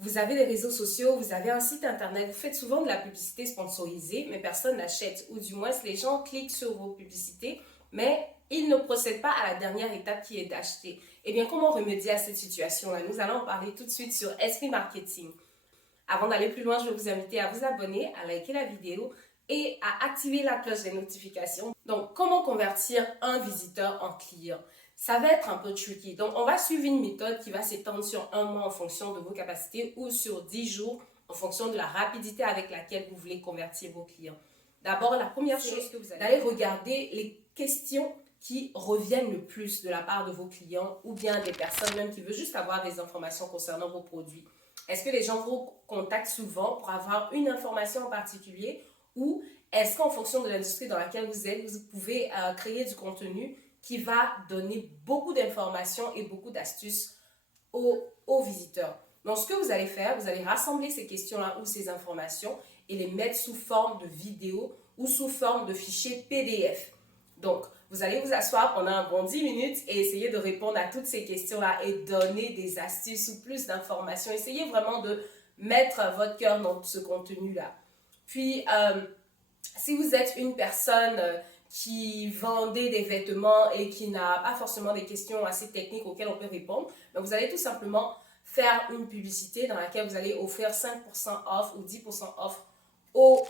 Vous avez des réseaux sociaux, vous avez un site internet, vous faites souvent de la publicité sponsorisée, mais personne n'achète. Ou du moins, les gens cliquent sur vos publicités, mais ils ne procèdent pas à la dernière étape qui est d'acheter. Eh bien, comment remédier à cette situation-là? Nous allons en parler tout de suite sur Esprit Marketing. Avant d'aller plus loin, je vais vous inviter à vous abonner, à liker la vidéo et à activer la cloche des notifications. Donc, comment convertir un visiteur en client? Ça va être un peu tricky. Donc, on va suivre une méthode qui va s'étendre sur un mois en fonction de vos capacités ou sur 10 jours en fonction de la rapidité avec laquelle vous voulez convertir vos clients. D'abord, la première chose que vous allez d'aller regarder les questions qui reviennent le plus de la part de vos clients ou bien des personnes même qui veulent juste avoir des informations concernant vos produits. Est-ce que les gens vous contactent souvent pour avoir une information en particulier ou est-ce qu'en fonction de l'industrie dans laquelle vous êtes, vous pouvez créer du contenu qui va donner beaucoup d'informations et beaucoup d'astuces aux visiteurs? Donc, ce que vous allez faire, vous allez rassembler ces questions-là ou ces informations et les mettre sous forme de vidéo ou sous forme de fichier PDF. Donc, vous allez vous asseoir pendant un bon 10 minutes et essayer de répondre à toutes ces questions-là et donner des astuces ou plus d'informations. Essayez vraiment de mettre votre cœur dans ce contenu-là. Puis, si vous êtes une personne qui vendait des vêtements et qui n'a pas forcément des questions assez techniques auxquelles on peut répondre, ben vous allez tout simplement faire une publicité dans laquelle vous allez offrir 5% off ou 10% off aux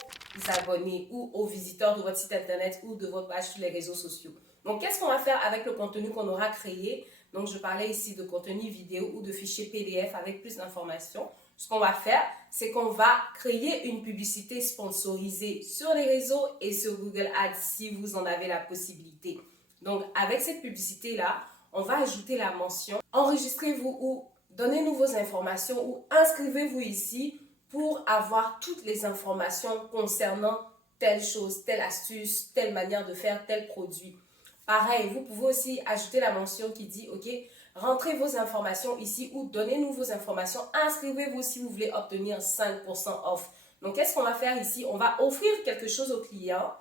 abonnés ou aux visiteurs de votre site internet ou de votre page sur les réseaux sociaux. Donc, qu'est-ce qu'on va faire avec le contenu qu'on aura créé? Donc, je parlais ici de contenu vidéo ou de fichier PDF avec plus d'informations. Ce qu'on va faire, c'est qu'on va créer une publicité sponsorisée sur les réseaux et sur Google Ads si vous en avez la possibilité. Donc, avec cette publicité-là, on va ajouter la mention « Enregistrez-vous » ou « Donnez-nous vos informations » ou « Inscrivez-vous ici » pour avoir toutes les informations concernant telle chose, telle astuce, telle manière de faire tel produit. Pareil, vous pouvez aussi ajouter la mention qui dit « Ok, rentrez vos informations ici » ou « Donnez-nous vos informations, inscrivez-vous si vous voulez obtenir 5% off ». Donc, qu'est-ce qu'on va faire ici? On va offrir quelque chose au client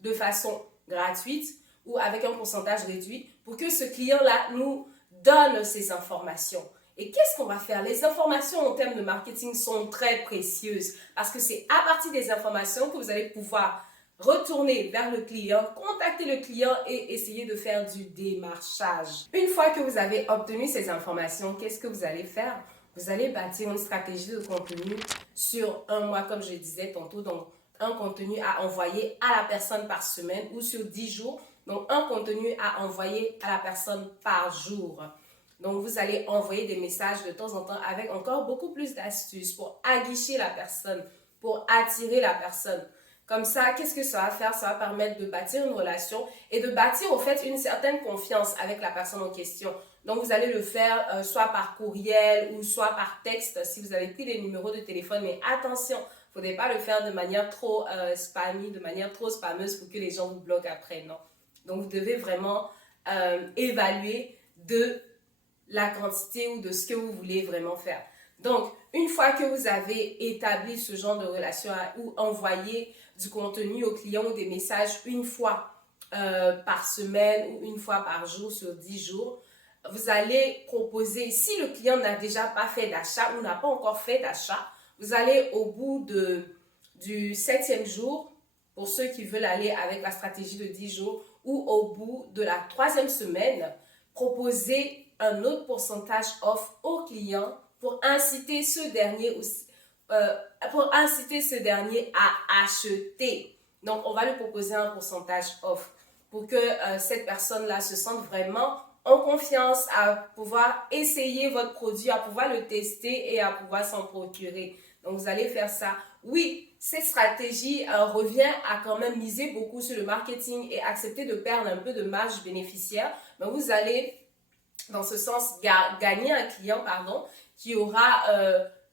de façon gratuite ou avec un pourcentage réduit pour que ce client-là nous donne ces informations. Et qu'est-ce qu'on va faire? Les informations en termes de marketing sont très précieuses parce que c'est à partir des informations que vous allez pouvoir retourner vers le client, contacter le client et essayer de faire du démarchage. Une fois que vous avez obtenu ces informations, qu'est-ce que vous allez faire? Vous allez bâtir une stratégie de contenu sur un mois, comme je disais tantôt, donc un contenu à envoyer à la personne par semaine ou sur 10 jours, donc un contenu à envoyer à la personne par jour. Donc, vous allez envoyer des messages de temps en temps avec encore beaucoup plus d'astuces pour aguicher la personne, pour attirer la personne. Comme ça, qu'est-ce que ça va faire? Ça va permettre de bâtir une relation et de bâtir au fait une certaine confiance avec la personne en question. Donc, vous allez le faire soit par courriel ou soit par texte si vous avez pris les numéros de téléphone. Mais attention, il ne faudrait pas le faire de manière trop spammy, de manière trop spameuse pour que les gens vous bloquent après, non. Donc, vous devez vraiment évaluer de la quantité ou de ce que vous voulez vraiment faire. Donc, une fois que vous avez établi ce genre de relation ou envoyé du contenu au client ou des messages une fois par semaine ou une fois par jour sur 10 jours, vous allez proposer, si le client n'a déjà pas fait d'achat ou n'a pas encore fait d'achat, vous allez au bout du 7e jour, pour ceux qui veulent aller avec la stratégie de 10 jours, ou au bout de la 3e semaine, proposer un autre pourcentage off au client pour inciter ce dernier à acheter. Donc, on va lui proposer un pourcentage off pour que cette personne-là se sente vraiment en confiance à pouvoir essayer votre produit, à pouvoir le tester et à pouvoir s'en procurer. Donc, vous allez faire ça. Oui, cette stratégie revient à quand même miser beaucoup sur le marketing et accepter de perdre un peu de marge bénéficiaire. Mais vous allez dans ce sens, gagner un client qui aura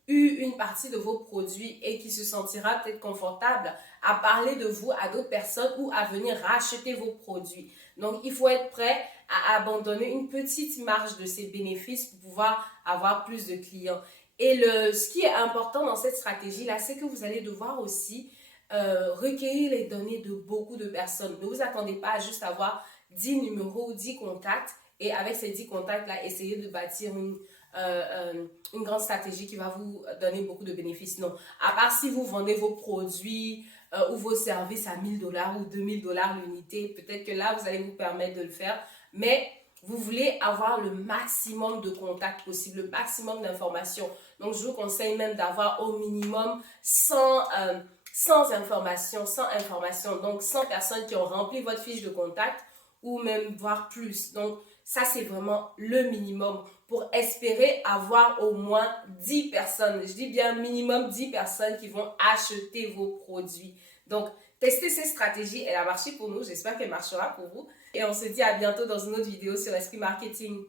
eu une partie de vos produits et qui se sentira peut-être confortable à parler de vous à d'autres personnes ou à venir racheter vos produits. Donc, il faut être prêt à abandonner une petite marge de ses bénéfices pour pouvoir avoir plus de clients. Et ce qui est important dans cette stratégie-là, c'est que vous allez devoir aussi recueillir les données de beaucoup de personnes. Ne vous attendez pas à juste avoir 10 numéros ou 10 contacts. Et avec ces 10 contacts-là, essayez de bâtir une grande stratégie qui va vous donner beaucoup de bénéfices. Non. À part si vous vendez vos produits ou vos services à 1 000 $ ou 2 000 $ l'unité, peut-être que là, vous allez vous permettre de le faire. Mais vous voulez avoir le maximum de contacts possible, le maximum d'informations. Donc, je vous conseille même d'avoir au minimum 100 informations, 100 informations. Donc, 100 personnes qui ont rempli votre fiche de contact ou même voire plus. Donc, ça, c'est vraiment le minimum pour espérer avoir au moins 10 personnes. Je dis bien minimum 10 personnes qui vont acheter vos produits. Donc, testez ces stratégies. Elle a marché pour nous. J'espère qu'elle marchera pour vous. Et on se dit à bientôt dans une autre vidéo sur Esprit Marketing.